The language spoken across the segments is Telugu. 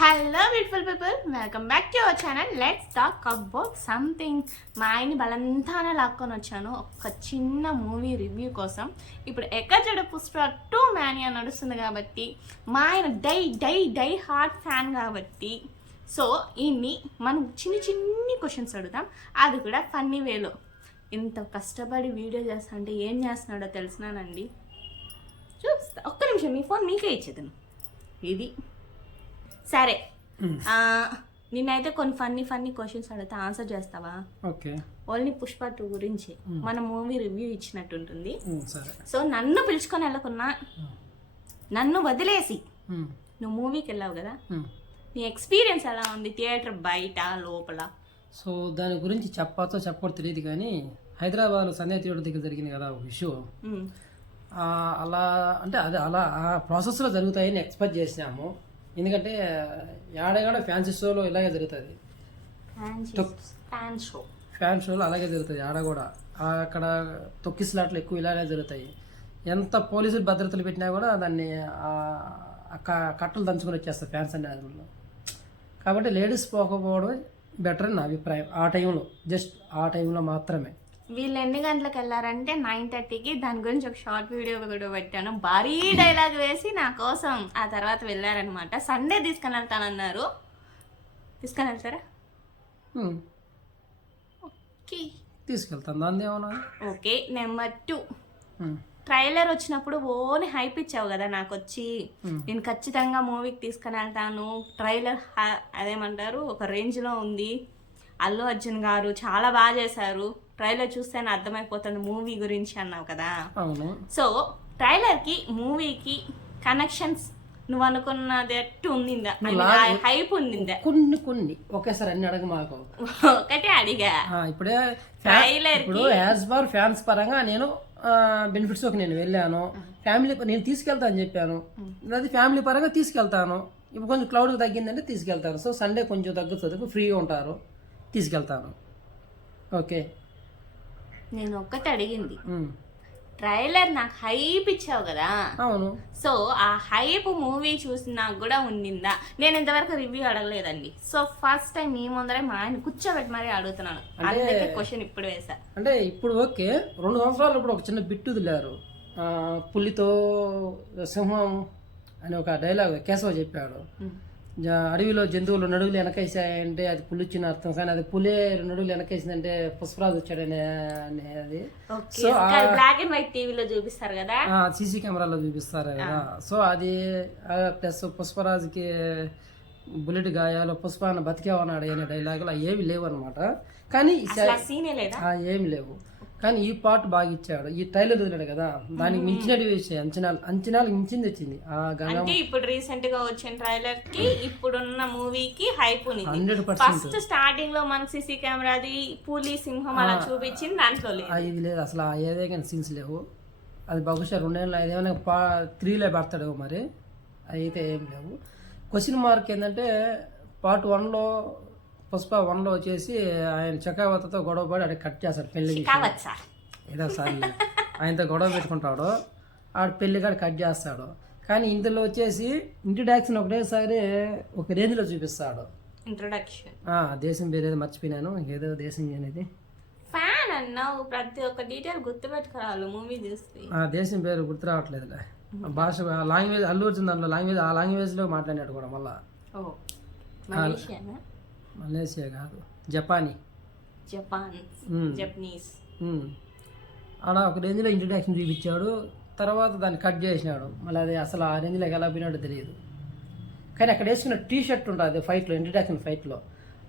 Hello beautiful people, welcome back to our channel. Let's talk about something. మా ఆయన్ని బలంతానే లాక్కొని వచ్చాను ఒక చిన్న మూవీ రివ్యూ కోసం. ఇప్పుడు ఎక్కడో పుష్ప 2 మ్యానియా నడుస్తుంది కాబట్టి మా ఆయన డై హార్ట్ ఫ్యాన్ కాబట్టి సో ఇన్ని మనం చిన్ని క్వశ్చన్స్ అడుగుతాం, అది కూడా ఫన్నీ వేలో. ఇంత కష్టపడి వీడియో చేస్తా అంటే ఏం చేస్తున్నాడో తెలిసినానండి. చూస్తా, ఒక్క నిమిషం మీ ఫోన్ మీకే ఇచ్చేదాను. ఇది సరే, నిన్నైతే కొన్ని ఫన్నీ క్వశ్చన్స్ అడిగితే ఆన్సర్ చేస్తావా? ఓకే. ఓన్లీ పుష్ప 2 గురించి మన మూవీ రివ్యూ ఇచ్చినట్టుంటుంది. సో నన్ను పిలుచుకొని వెళ్ళకున్నా, నన్ను వదిలేసి నువ్వు మూవీకి వెళ్ళావు కదా, నీ ఎక్స్పీరియన్స్ ఎలా ఉంది థియేటర్ బయట లోపల? సో దాని గురించి చెప్పకూడదు తెలియదు, కానీ హైదరాబాద్ సంధ్యా థియేటర్ దగ్గర జరిగింది కదా ఒక ఇష్యూ. అలా అంటే అది అలా ఆ ప్రాసెస్లో జరుగుతాయని ఎక్స్పెక్ట్ చేసినాము. ఎందుకంటే ఏడగాడ ఫ్యాన్సీ షోలో ఇలాగే జరుగుతుంది, ఫ్యాన్ షోలో అలాగే జరుగుతుంది. ఆడ కూడా అక్కడ తొక్కిసలాట్లు ఎక్కువ ఇలాగే జరుగుతాయి. ఎంత పోలీసులు భద్రతలు పెట్టినా కూడా దాన్ని కట్టలు దంచుకొని వచ్చేస్తారు ఫ్యాన్స్ అనే దానిలో. కాబట్టి లేడీస్ పోకపోవడం బెటర్ అని నా అభిప్రాయం. ఆ టైంలో, జస్ట్ ఆ టైంలో మాత్రమే. వీళ్ళు ఎన్ని గంటలకు వెళ్ళారంటే 9:30కి. దాని గురించి ఒక షార్ట్ వీడియో కూడా పెట్టాను, భారీ డైలాగ్ వేసి నా కోసం. ఆ తర్వాత వెళ్ళారనమాట. సండే తీసుకొని వెళ్తానన్నారు. తీసుకొని వెళ్తారా? ఓకే, తీసుకెళ్తాను. దాన్ని ఏమన్నా. ఓకే. నెంబర్ 2, ట్రైలర్ వచ్చినప్పుడు ఓని హైప్ ఇచ్చావు కదా నాకు వచ్చి, నేను ఖచ్చితంగా మూవీకి తీసుకొని వెళ్తాను. ట్రైలర్ అదేమంటారు ఒక రేంజ్లో ఉంది. అల్లు అర్జున్ గారు చాలా బాగా చేశారు, ట్రైలర్ చూస్తేనే అర్థమైపోతుంది మూవీ గురించి అన్నావు కదా. సో ట్రైలర్ కి మూవీకి కనెక్షన్స్ నువ్వు అనుకున్నది ఉండిందా? హైప్ ఉండిందా? కొన్ని ఒకేసారి అన్ని అడగ మాకు. ఒకటే అడిగా. ఇప్పుడే ట్రైలర్ ఇప్పుడు యాజ్ పర్ ఫ్యాన్స్ పరంగా నేను బెనిఫిట్స్ నేను వెళ్ళాను. ఫ్యామిలీ నేను తీసుకెళ్తా అని చెప్పాను, అది ఫ్యామిలీ పరంగా తీసుకెళ్తాను. ఇప్పుడు కొంచెం క్లౌడ్ తగ్గిందంటే తీసుకెళ్తాను. సో సండే కొంచెం తగ్గుతుంది, ఫ్రీగా ఉంటారు, తీసుకెళ్తాను. ఓకే. నేను ఒక్కటి అడిగింది, ట్రైలర్ నాకు హైప్ ఇచ్చావు కదా. అవును. సో ఆ హైప్ మూవీ చూసి నాకు కూడా ఉండిందా? నేను ఇంతవరకు రివ్యూ అడగలేదండి. సో ఫస్ట్ టైం మీ ముందరే మా ఆయన కూర్చోబెట్టి మరీ అడుగుతున్నాను. అందుకే క్వశ్చన్ ఇప్పుడు వేసా. అంటే ఇప్పుడు ఓకే, 2 సంవత్సరాలు ఇప్పుడు ఒక చిన్న బిట్టు వదిలారు. పులితో సింహం అని ఒక డైలాగ్ కేశవ చెప్పాడు. అడవిలో జంతువులు నడువులు వెనకేసాయంటే అది పులి ఇచ్చిన అర్థం, కానీ అది పులే నడువులు వెనకేసిందంటే పుష్పరాజు వచ్చాడనే అది. సో బ్లాక్ అండ్ వైట్ టీవీలో చూపిస్తారు కదా, సీసీ కెమెరాలో చూపిస్తారు కదా. సో అది ప్లస్ పుష్పరాజుకి బుల్లెట్ గాయాలు, పుష్పాన్ని బతికే ఉన్నాడు అనే డైలాగులు ఏమి లేవు అనమాట. కానీ ఏమి లేవు, కానీ ఈ పార్ట్ బాగా ఇచ్చాడు. ఈ ట్రైలర్ వదిలాడు కదా, దానికి మించినవి వేసాయి. అంచనాలు మించింది వచ్చింది. అంటే ఇప్పుడు రీసెంట్ గా వచ్చిన ట్రైలర్ కి ఇప్పుడున్న మూవీకి హైప్ ఉంది 100%. ఫస్ట్ స్టార్టింగ్ లో మన సీసీ కెమెరాది పులి సింహం అలా చూపించింది, దాంట్లో ఇది లేదు అసలు. ఏదే కానీ సీన్స్ లేవు. అది బహుశా 2 ఏళ్ళ 5 ఏమైనా 3లో పెడతాడేమో మరి. అయితే ఏం లేవు. క్వశ్చన్ మార్క్ ఏంటంటే పార్ట్ 1లో పుష్ప 1లో వచ్చేసి ఆయన చక్రవర్తితో గొడవ పడి అక్కడ కట్ చేస్తాడు పెళ్లి. ఏదో సార్ ఆయనతో గొడవ పెట్టుకుంటాడు, ఆడ పెళ్లి కాడ కట్ చేస్తాడు. కానీ ఇందులో వచ్చేసి ఇంట్రడక్షన్ ఒకటేసారి ఒక రేంజ్లో చూపిస్తాడు. ఇంట్రడక్షన్ దేశం పేరు ఏదో మర్చిపోయినాను, ఏదో దేశం అనేది. ఫ్యాన్ అన్నావు, ప్రతి ఒక్క డీటెయిల్ గుర్తుపెట్టుకోవాలి మూవీ చూస్తే. దేశం పేరు గుర్తు రావట్లేదులే. భాష లాంగ్వేజ్ అల్లు అర్జున్ దాంట్లో లాంగ్వేజ్ ఆ లాంగ్వేజ్లో మాట్లాడినాడు కూడా మళ్ళా. మలేషియా కాదు, జపనీస్. ఆడ ఒక రేంజ్లో ఇంట్రడక్షన్ చూపించాడు, తర్వాత దాన్ని కట్ చేసినాడు. మళ్ళీ అది అసలు ఆ రేంజ్లోకి ఎలా పోయినాడో తెలియదు. కానీ అక్కడ వేసుకున్న టీషర్ట్ ఉంటుంది ఫైట్లో, ఇంట్రడక్షన్ ఫైట్లో.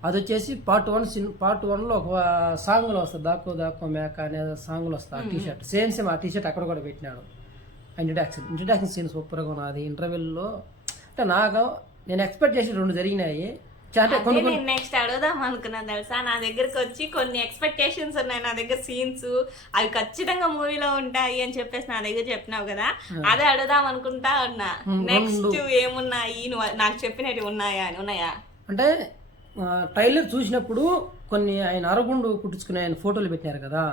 అది వచ్చేసి పార్ట్ 1లో ఒక సాంగ్లో వస్తుంది, దాక్కో మేక అనే సాంగ్లో వస్తుంది ఆ టీషర్ట్. సేమ్ ఆ టీషర్ట్ అక్కడ కూడా పెట్టినాడు. ఇంట్రడక్షన్ సీన్ సూపర్గా ఉన్నది. ఇంటర్వెల్లో అంటే నేను ఎక్స్పెక్ట్ చేసి 2 జరిగినాయి. నెక్స్ట్ అడుగుదాం అనుకున్నా తెలుసా, నా దగ్గరకు వచ్చి కొన్ని ఎక్స్పెక్టేషన్స్ ఉన్నాయి నా దగ్గర, సీన్స్ అవి ఖచ్చితంగా మూవీలో ఉంటాయి అని చెప్పేసి నా దగ్గర చెప్పినావు కదా, అదే అడుగుదాం అనుకుంటా ఉన్నా. నెక్స్ట్ ఏమున్నాయి నువ్వు నాకు చెప్పినవి ఉన్నాయా అంటే ట్రైలర్ చూసినప్పుడు కొన్ని ఆయన అరగుండు కుట్టించుకుని ఆయన ఫోటోలు పెట్టినారు కదా,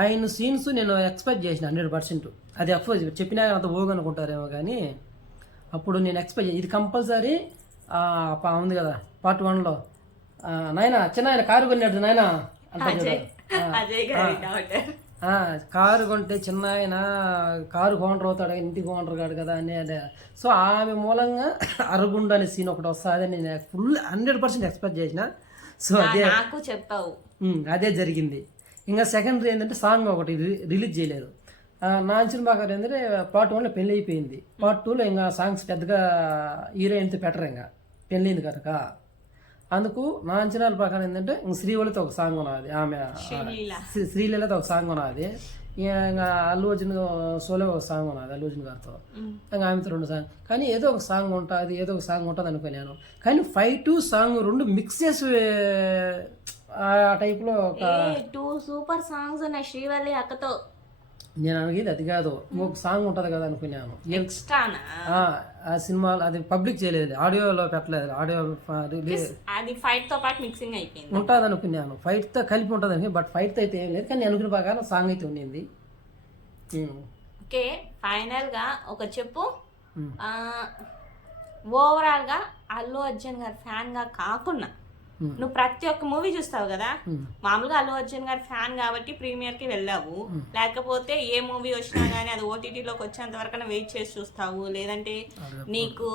ఆయన సీన్స్ నేను ఎక్స్పెక్ట్ చేసిన 100%. అది అఫ్కోర్స్ చెప్పినా అంత ఓగు అనుకుంటారేమో, కానీ అప్పుడు నేను ఎక్స్పెక్ట్ ఇది కంపల్సరీ ఉంది కదా పార్ట్ 1లో నాయన చిన్న ఆయన కారు కొన్నాడు నాయన అంటాడు చూడు. అజయ్ గారి daughter. కారు కొంటే చిన్న ఆయన కారు ఓనర్ అవుతాడు ఇంటికి ఓనర్ కాడు కదా అని అదే. సో ఆమె మూలంగా అరుగుండు అనే సీన్ ఒకటి వస్తుంది నేను ఫుల్ 100% ఎక్స్పెక్ట్ చేసిన. సో అదే నాకు చెప్పావు. అదే జరిగింది. ఇంకా సెకండరీ ఏంటంటే సాంగ్ ఒకటి రిలీజ్ చేయలేదు. నా అంచనా ప్రకారం ఏంటంటే పార్ట్ 1లో పెళ్ళి అయిపోయింది, పార్ట్ 2లో ఇంకా సాంగ్స్ పెద్దగా హీరోయిన్తో పెట్టరు ఇంకా పెళ్ళింది కనుక. అందుకు నా అంచనాల ప్రకారం ఏంటంటే ఇంక శ్రీవళితో ఒక సాంగ్ ఉన్నది, ఆమె శ్రీలీలతో ఒక సాంగ్ ఉన్నది, ఇంకా అల్లు అర్జున్ సోలో ఒక సాంగ్ ఉన్నది అల్లు అర్జున్ గారితో, ఇంకా ఆమెతో 2 సాంగ్. కానీ ఏదో ఒక సాంగ్ ఉంటుంది ఏదో ఒక సాంగ్ ఉంటుంది అనుకున్నాను. కానీ 5 సాంగ్ 2 మిక్స్ చేసి ఆ టైప్లో ఒక 2 సూపర్ సాంగ్స్ ఉన్నాయి శ్రీవల్లి అక్కతో. నేను అడిగేది అది కాదు, ఇంకొక సాంగ్ ఉంటుంది కదా అనుకున్నాను. ఎక్స్ట్రానా? ఆ సినిమా అది పబ్లిక్ చేయలేదు, ఆడియోలో పెట్టలేదు, ఆడియో అది ఫైట్ తో పాటు మిక్సింగ్ అయిపోయింది ఉంటుంది అనుకున్నాను, ఫైట్తో కలిపి ఉంటుంది అనుకుని. బట్ ఫైట్తో అయితే ఏం లేదు, కానీ నేను అనుకున్న ప్రకారం సాంగ్ అయితే ఉండింది. ఓకే, ఫైనల్ గా ఒక చెప్పు, ఓవరాల్ గా అల్లు అర్జున్ గారి ఫ్యాన్ గా కాకుండా నువ్వు ప్రతి ఒక్క మూవీ చూస్తావు కదా, మామూలుగా అల్లు అర్జున్ గారి ఫ్యాన్ కాబట్టి ప్రీమియర్ కి వెళ్ళావు, లేకపోతే ఏ మూవీ వచ్చినా గానీ అది ఓటీటీలోకి వచ్చేంత వరకు వెయిట్ చేసి చూస్తావు, లేదంటే నీకు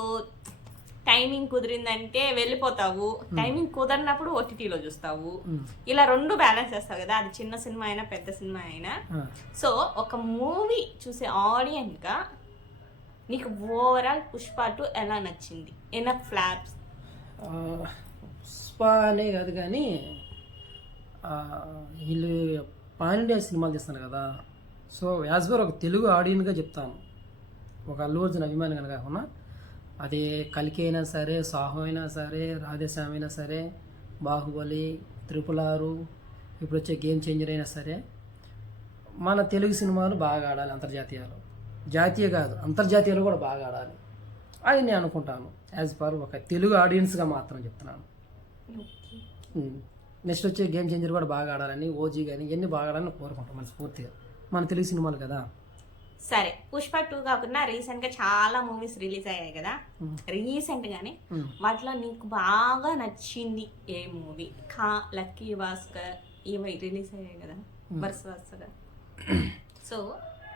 టైమింగ్ కుదిరిందంటే వెళ్ళిపోతావు, టైమింగ్ కుదరినప్పుడు ఓటీటీలో చూస్తావు, ఇలా 2 బ్యాలెన్స్ చేస్తావు కదా, అది చిన్న సినిమా అయినా పెద్ద సినిమా అయినా. సో ఒక మూవీ చూసే ఆడియన్స్ గా నీకు ఓవరాల్ పుష్ప 2 ఎలా నచ్చింది? ఎనఫ్ ఫ్లాప్స్ పుష్ప అనే కాదు కానీ వీళ్ళు పాన్ ఇండియా సినిమాలు చేస్తున్నారు కదా. సో యాజ్ పర్ ఒక తెలుగు ఆడియన్గా చెప్తాను, ఒక అల్లు అర్జున్ అభిమాని కనుక కాకుండా అది కల్కి అయినా సరే, సాహో అయినా సరే, రాధేశ్యామ్ అయినా సరే, బాహుబలి, 666, ఇప్పుడు వచ్చే గేమ్ చేంజర్ అయినా సరే, మన తెలుగు సినిమాలు బాగా ఆడాలి, అంతర్జాతీయాలు, జాతీయ కాదు అంతర్జాతీయాలు కూడా బాగా ఆడాలి అని నేను అనుకుంటాను. యాజ్ పర్ ఒక తెలుగు ఆడియన్స్గా మాత్రం చెప్తున్నాను. నెక్స్ట్ వచ్చే గేమ్ చేంజర్ కూడా బాగా ఆడాలని, ఓజీ కానీ ఇవన్నీ బాగా ఆడాలని కోరుకుంటాం మనస్ఫూర్తిగా, మన తెలుగు సినిమాలు కదా. సరే, పుష్ప 2 కాకుండా రీసెంట్ గా చాలా మూవీస్ రిలీజ్ అయ్యాయి కదా, రీసెంట్ గానే వాటిలో నీకు బాగా నచ్చింది ఏ మూవీ? లక్కీ భాస్కర్ ఇవి రిలీజ్ అయ్యాయి కదా వరుసగా. సో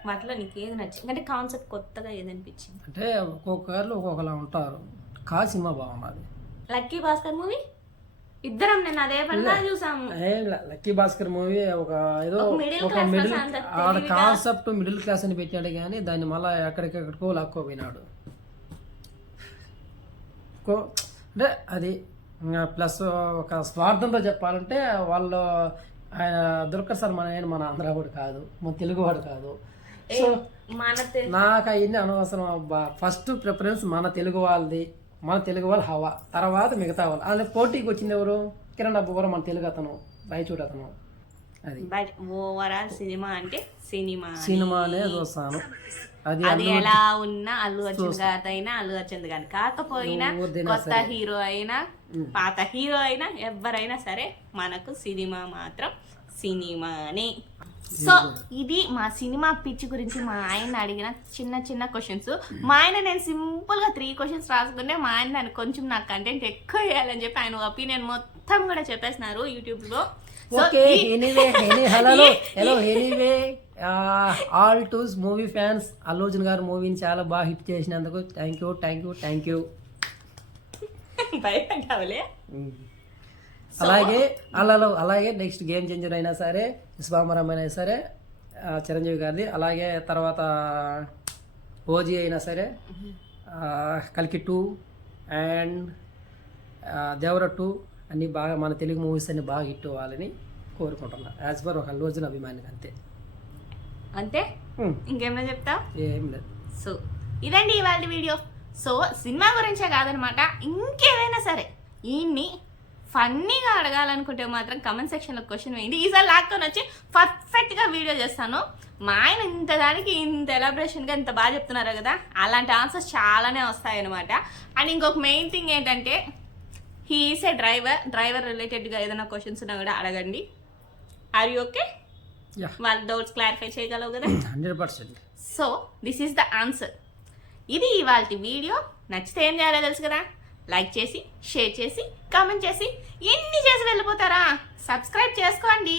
వాటిలో నీకు ఏది నచ్చింది అంటే కాన్సెప్ట్ కొత్తగా ఏది అనిపించింది? అంటే ఒక్కొక్కరు ఒక్కొక్కలా ఉంటారు. సినిమా బాగున్నది. లక్కీ భాస్కర్ మూవీ ఇద్దరం నేను అదే పనిగా చూసాము. లక్కీ భాస్కర్ మూవీ ఒక ఏదో ఒక మిడిల్ కాన్సెప్ట్ మిడిల్ క్లాస్ అని పెట్టాడు, కానీ దాన్ని మళ్ళీ ఎక్కడికెక్కడికో లాక్కోపోయినాడు. అంటే అది ప్లస్ ఒక స్వార్థంతో చెప్పాలంటే వాళ్ళు ఆయన దుర్గర్ సార్ మన ఆంధ్ర వాడు కాదు, మన తెలుగు వాడు కాదు. సో నాకు అవన్నీ అనవసరం అబ్బా. ఫస్ట్ ప్రిఫరెన్స్ మన తెలుగు వాళ్ళది, మన తెలుగు వాళ్ళు హవా, తర్వాత మిగతా వాళ్ళు. అలా పోటీకి వచ్చింది ఎవరు? కిరణ్ అబ్బవరం, మన తెలుగు అతను, రాయచూటి అతను. అది ఓవరాల్ సినిమా అంటే సినిమానే చూస్తాను. అది ఎలా ఉన్నా అల్లు అర్జున్ గారిదైనా అల్లు అర్జున్ గారి కాకపోయినా, కొత్త హీరో అయినా పాత హీరో అయినా ఎవరైనా సరే మనకు సినిమా మాత్రం సినిమానే. సో ఇది మా సినిమా పిచ్చి గురించి మా ఆయన అడిగిన చిన్న క్వశ్చన్స్. మా ఆయన నేను సింపుల్ గా 3 క్వశ్చన్స్ రాసుకుంటే మా ఆయన నన్ను కొంచెం నాకు కంటెంట్ ఎక్కువ వేయాలని చెప్పి ఆయన ఒపీనియన్ మొత్తం కూడా చెప్పేస్తున్నారు యూట్యూబ్ లో. All twos movie fans, Allu Arjun గారు మూవీని చాలా బాగా హిట్ చేసినందుకు థ్యాంక్ యూ. భయపడ్డావులే. అలాగే నెక్స్ట్ గేమ్ చేంజర్ అయినా సరే, విశ్వామరం అయినా సరే చిరంజీవి గారిది, అలాగే తర్వాత ఓజీ అయినా సరే, కల్కి 2 అండ్ దేవర 2 అన్నీ బాగా మన తెలుగు మూవీస్ అన్ని బాగా హిట్ అవ్వాలని కోరుకుంటున్నా. యాజ్ పర్ ఒక అల్లు అర్జున్ అభిమాని అంతే. ఇంకేమైనా చెప్తా? ఏం లేదు. సో ఇదండి ఇవాళ వీడియో. సో సినిమా గురించే కాదనమాట, ఇంకేదైనా సరే ఈయన్ని ఫన్నీగా అడగాలనుకుంటే మాత్రం కమెంట్ సెక్షన్లో క్వశ్చన్ వేయండి. ఈసారి లాక్కొని వచ్చి పర్ఫెక్ట్గా వీడియో చేస్తాను. మా ఆయన ఇంత దానికి ఇంత ఎలాబరేషన్గా ఇంత బాగా చెప్తున్నారు కదా, అలాంటి ఆన్సర్స్ చాలానే వస్తాయన్నమాట. అండ్ ఇంకొక మెయిన్ థింగ్ ఏంటంటే హీ ఈస్ ఏ డ్రైవర్ రిలేటెడ్గా ఏదైనా క్వశ్చన్స్ ఉన్నా కూడా అడగండి. Are you okay? వాళ్ళ డౌట్స్ క్లారిఫై చేయగలవు కదా? 100%. So this is the answer. ఇది ఇవాళ వీడియో. నచ్చితే ఏం చేయాలో తెలుసు కదా, లైక్ చేసి షేర్ చేసి కామెంట్ చేసి ఎన్ని చేసి వెళ్ళిపోతారా? సబ్స్క్రైబ్ చేసుకోండి.